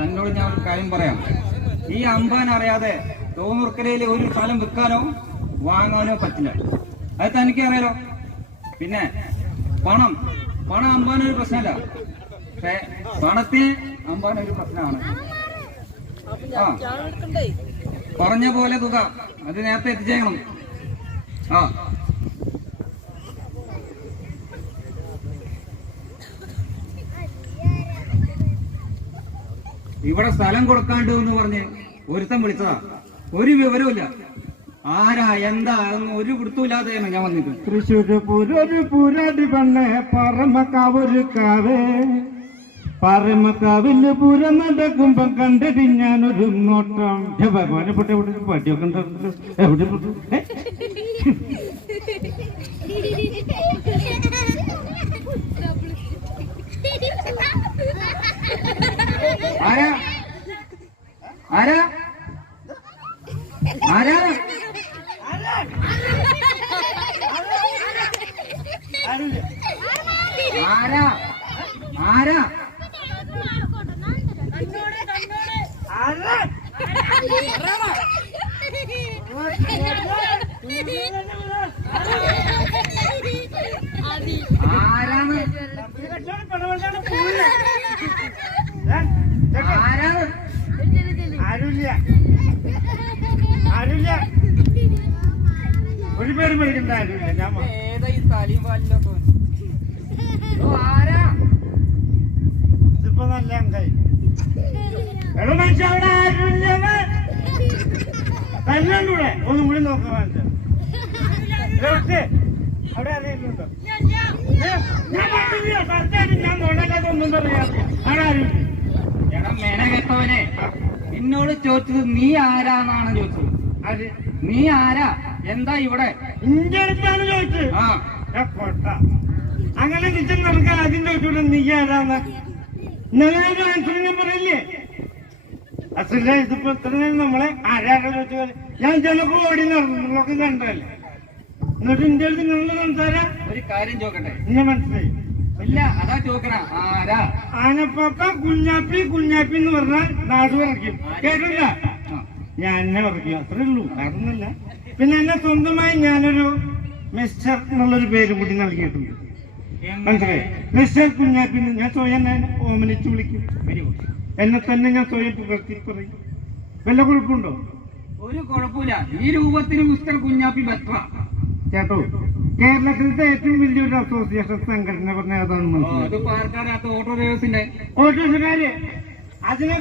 തന്നോട് ഞാൻ ഒരു കാര്യം പറയാം. ഈ അമ്പാൻ അറിയാതെ തോന്നൂർക്കരയിൽ ഒരു സ്ഥലം വിൽക്കാനോ വാങ്ങാനോ പറ്റില്ല. അത് തനിക്ക് അറിയാലോ. പിന്നെ പണം അമ്പാനൊരു പ്രശ്നമല്ല, പക്ഷെ പണത്തിന് അമ്പാനൊരു പ്രശ്നമാണ്. ആ പറഞ്ഞ പോലെ തുക അത് നേരത്തെ എത്തിച്ചേക്കണം. ആ ഇവിടെ സ്ഥലം കൊടുക്കാണ്ട് എന്ന് പറഞ്ഞ് ഒരുത്തൻ വിളിച്ചതാ. ഒരു വിവരമില്ല, ആരാ എന്താ എന്ന് ഒരു പിടുത്തമില്ലാതെയാണ് ഞാൻ വന്നിട്ട്. തൃശ്ശൂര് പൂരൊരു പൂരാടി പെണ്ണെ പറമക്കാവൊരു കാവേ, പറമക്കാവില് പൂരം നടക്കുമ്പോ കണ്ടിട്ട് ഞാനൊരു നോട്ടം. ഭഗവാനെ പൊട്ടെ പട്ടിയൊക്കെ ഉണ്ടല്ലോ. എവിടെ ആരാ ആരാ ആരാ ആരാ ആരാ ഒരു പേര് പേടിക്കണ്ട. ആരുമില്ല. ഞാൻ ഏതാ ഈ തലയും പാലിലൊക്കെ ആരാ? ഇതിപ്പോ നല്ല അങ്കായി. എവിടെ മനുഷ്യ അവിടെ ആരുമില്ല. കല്ലൂടെ ഒന്നും കൂടി നോക്കാൻ മനുഷ്യ അവിടെ അറിയുന്നുണ്ടോ? ഞാൻ നോടാതെ ഒന്നും പറയാറില്ല. അവിടെ ആരുമില്ല. എടാ മെന കേട്ടവനെ, എന്നോട് ചോദിച്ചത് നീ ആരാന്നാണ് ചോദിച്ചത്. അത് നീ ആരാ, എന്താ ഇവിടെ? ഇന്റെ അടുത്താണ് ചോദിച്ചത്. ആ കൊട്ട അങ്ങനെ കിച്ചൻ നടക്കാൻ ആദ്യം ചോദിച്ചോളൂ നീ ആരാന്ന്. ഇന്നലെ ആൻസർ ഞാൻ പറയില്ലേ? അസല ഇതിപ്പോ ഇത്ര നമ്മളെ ആരാടെ ചോദിച്ചാൽ ഞാൻ ചിലപ്പോ ഓടി നടന്നൊക്കെ കണ്ടല്ലേ. എന്നിട്ട് ഇന്റെ അടുത്ത് നിന്നുള്ള സംസാരം ഒരു കാര്യം ചോദിക്കട്ടെ? എന്നെ മനസ്സിലായി ഇല്ല, അതാ ചോദിക്കണ. ആരാ? ആനപ്പാപ്പ കുഞ്ഞാപ്പി കുഞ്ഞാപ്പി എന്ന് പറഞ്ഞാൽ നാട് പറയ്ക്കും. കേട്ടില്ല? ഞാൻ എന്നെ പറയ്ക്കും, അത്രേ ഉള്ളൂ, വേറൊന്നുമില്ല. പിന്നെ എന്നെ സ്വന്തമായി ഞാനൊരു മിസ്റ്റർ എന്നുള്ളൊരു പേര് കൂടി നൽകിയിട്ടുണ്ട്. മനസ്സിലായി? മിസ്റ്റർ കുഞ്ഞാപ്പി. ഞാൻ സ്വയം എന്നെ ഓമനിച്ച് വിളിക്കും. എന്നെ തന്നെ ഞാൻ സ്വയം പുകഴ്ത്തി പറയും. വല്ല കുഴപ്പമുണ്ടോ? ഒരു കുഴപ്പമില്ല. ഈ രൂപത്തിന് മിസ്റ്റർ കുഞ്ഞാപ്പി ബെറ്ററ കേട്ടോ. കേരളത്തിലത്തെ ഏറ്റവും വലിയൊരു അസോസിയേഷൻ സംഘടന പറഞ്ഞ ഏതാണെന്ന് മനസ്സിലായി? അത് പാർക്കാരകത്ത് ഓട്ടോ ഡ്രൈവേഴ്സിന്റെ ഓട്ടോ അതിനെ